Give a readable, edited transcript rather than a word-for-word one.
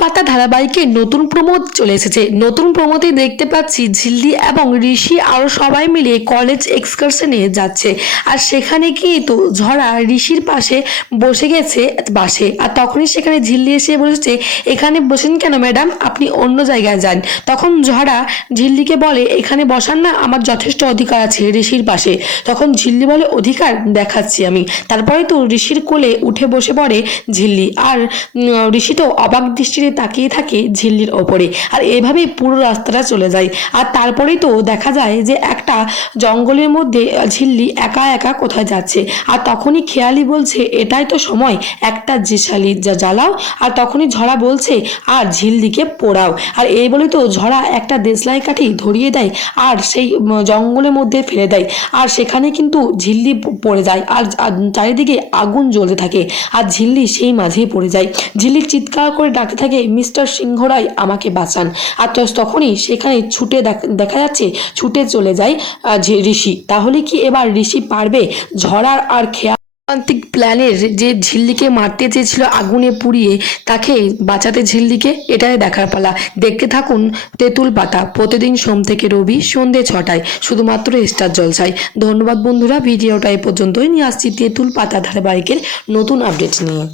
পাতা ধারাবাহিকে নতুন প্রোমো চলে এসেছে। নতুন প্রোমোতে দেখতে পাচ্ছি ঝিল্লি এবং ঋষি আরও সবাই মিলে কলেজ এক্সকারশনে যাচ্ছে। আর সেখানে কি তো ঝরা ঋষির পাশে বসে গেছে বাসে। আর তখনই সেখানে ঝিল্লি এসে বসেছে, এখানে বসেন কেন ম্যাডাম, আপনি অন্য জায়গায় যান। তখন ঝরা ঝিল্লিকে বলে, এখানে বসার না আমার যথেষ্ট অধিকার আছে ঋষির পাশে। তখন ঝিল্লি বলে, অধিকার দেখাচ্ছি আমি। তারপরে তো ঋষির কোলে উঠে বসে পড়ে ঝিল্লি। আর ঋষি তো অবাক দৃষ্টিতে তাকিয়ে থাকে ঝিল্লির ওপরে। আর এভাবেই পুরো রাস্তাটা চলে যায়। আর তারপরেই তো দেখা যায় যে একটা জঙ্গলের মধ্যে ঝিল্লি একা একা কোথায় যাচ্ছে। আর তখনই খেয়ালি বলছে, এটাই তো সময়, একটা ঝালি জ্বালাও। আর তখনই ঝরা বলছে, আর ঝিল্লিকে পোড়াও। আর এই বলে তো ঝরা একটা দেশলাই কাঠি ধরিয়ে দেয় আর সেই জঙ্গলের মধ্যে ফেলে দেয়। আর সেখানে কিন্তু ঝিল্লি পড়ে যায় আর চারিদিকে আগুন জ্বলতে থাকে। আর ঝিল্লি সেই মাঝেই পড়ে যায়। ঝিল্লি চিৎকার করে ডাকতে থাকে, মিস্টার সিংহরায় আমাকে বাঁচান। আর তখনই সেখানে ছুটে দেখা যাচ্ছে ছুটে চলে যায় ঋষি। তাহলে কি এবার ঋষি পারবে ঝড়ার আর রোমান্টিক প্ল্যানের যে ঝিল্লিকে মারতে চেয়েছিল আগুনে পুড়িয়ে, তাকে বাঁচাতে ঝিল্লিকে? এটাই দেখার পালা। দেখতে থাকুন তেঁতুল পাতা, প্রতিদিন সোম থেকে রবি সন্ধ্যে 6টায় শুধুমাত্র স্টার জলসায়। ধন্যবাদ বন্ধুরা, ভিডিওটা এ পর্যন্তই। নিয়ে আসছি তেঁতুল পাতা ধারাবাহিকের নতুন আপডেট নিয়ে।